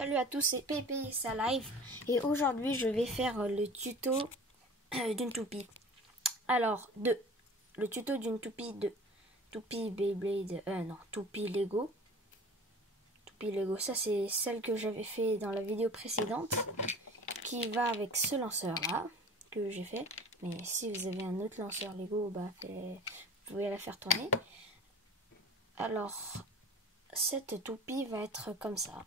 Salut à tous, c'est Pépé et sa live et aujourd'hui je vais faire le tuto d'une toupie. Alors, le tuto d'une toupie de toupie Beyblade, non, toupie Lego. Toupie Lego, ça c'est celle que j'avais fait dans la vidéo précédente qui va avec ce lanceur là que j'ai fait. Mais si vous avez un autre lanceur Lego, bah, vous pouvez la faire tourner. Alors, cette toupie va être comme ça.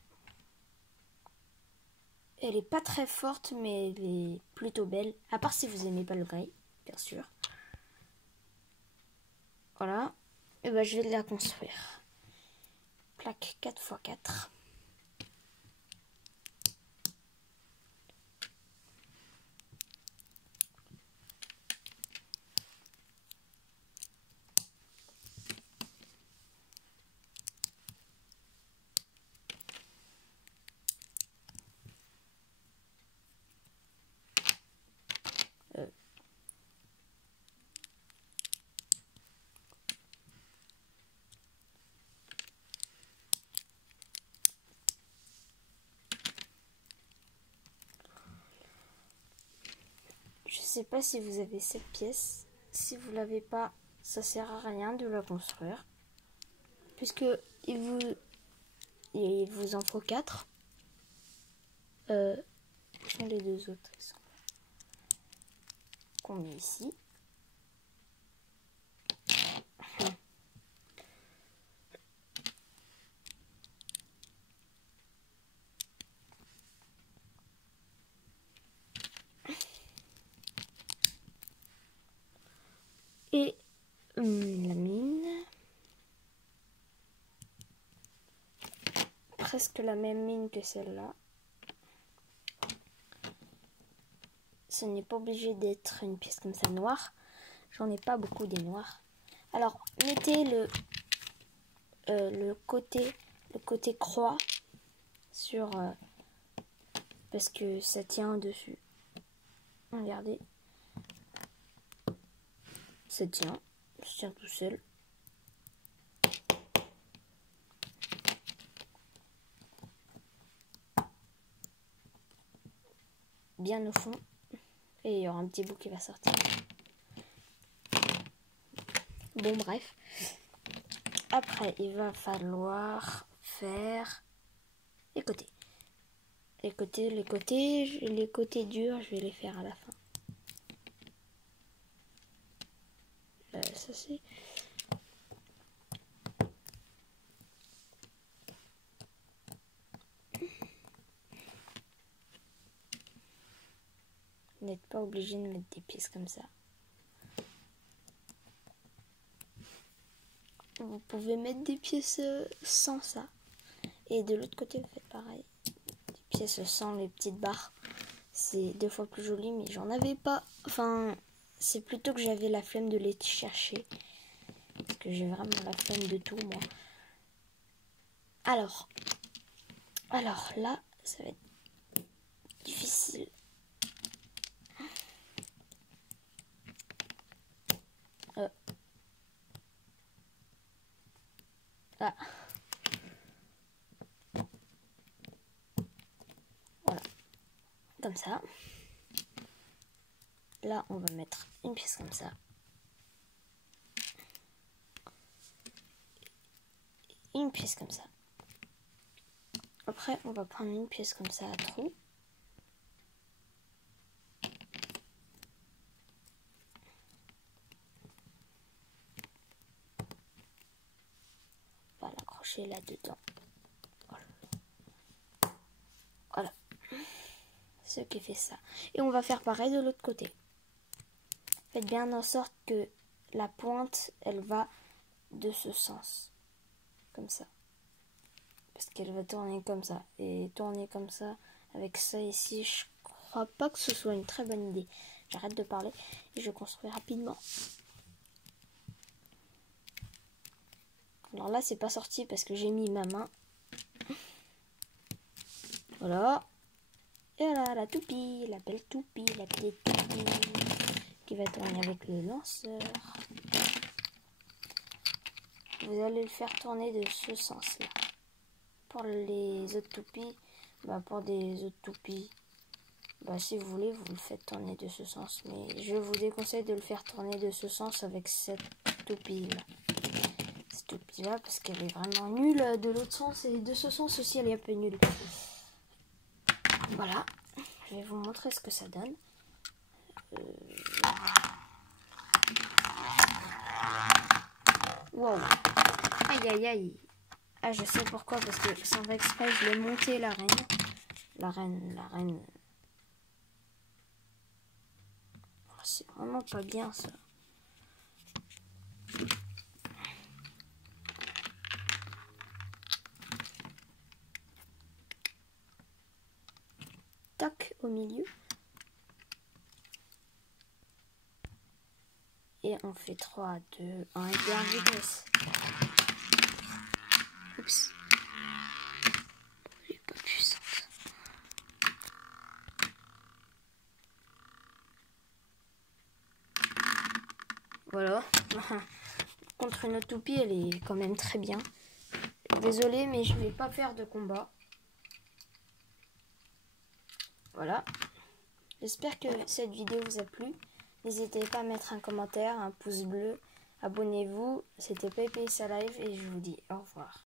Elle est pas très forte, mais elle est plutôt belle. À part si vous aimez pas le gris, bien sûr. Voilà. Et ben je vais la construire. Plaque 4x4. Je sais pas si vous avez cette pièce. Si vous l'avez pas, ça sert à rien de la construire. Puisque il vous en faut 4. Où sont les deux autres qu'on met ici. Et la mine. Presque la même mine que celle-là. Ce n'est pas obligé d'être une pièce comme ça noire. J'en ai pas beaucoup des noirs. Alors, mettez le côté croix sur... parce que ça tient dessus. Regardez. Ça tient tout seul. Bien au fond. Et il y aura un petit bout qui va sortir. Bon, bref. Après, il va falloir faire les côtés. Les côtés durs, je vais les faire à la fin. Ça c'est... Vous n'êtes pas obligé de mettre des pièces comme ça. Vous pouvez mettre des pièces sans ça. Et de l'autre côté, vous faites pareil. Des pièces sans les petites barres. C'est 2 fois plus joli, mais j'en avais pas. Enfin, c'est plutôt que j'avais la flemme de les chercher. Parce que j'ai vraiment la flemme de tout, moi. Alors là, ça va être difficile. Là. Voilà. Comme ça. Là, on va mettre une pièce comme ça. Une pièce comme ça. Après, on va prendre une pièce comme ça à trou. On va l'accrocher là-dedans. Voilà. Ce qui fait ça. Et on va faire pareil de l'autre côté. Faites bien en sorte que la pointe, elle va de ce sens. Comme ça. Parce qu'elle va tourner comme ça. Et tourner comme ça, avec ça ici, je crois pas que ce soit une très bonne idée. J'arrête de parler et je construis rapidement. Alors là, c'est pas sorti parce que j'ai mis ma main. Voilà. Et voilà, la toupie, la belle toupie, la petite toupie qui va tourner avec le lanceur. Vous allez le faire tourner de ce sens-là. Pour les autres toupies, Bah, pour des autres toupies, bah, si vous voulez, vous le faites tourner de ce sens. Mais je vous déconseille de le faire tourner de ce sens avec cette toupie-là. Cette toupie-là, parce qu'elle est vraiment nulle de l'autre sens. Et de ce sens aussi, elle est un peu nulle. Voilà. Je vais vous montrer ce que ça donne. Wow. Aïe, aïe, aïe. Ah, je sais pourquoi, parce que sans exprès, je l'ai monté, la reine. La reine. Oh, c'est vraiment pas bien, ça. Tac, au milieu. Et on fait 3, 2, 1, et bien vitesse. Oups. Elle est pas puissante. Voilà. Contre une toupie, elle est quand même très bien. Désolée, mais je vais pas faire de combat. Voilà. J'espère que cette vidéo vous a plu. N'hésitez pas à mettre un commentaire, un pouce bleu. Abonnez-vous. C'était PayPay Sa Live et je vous dis au revoir.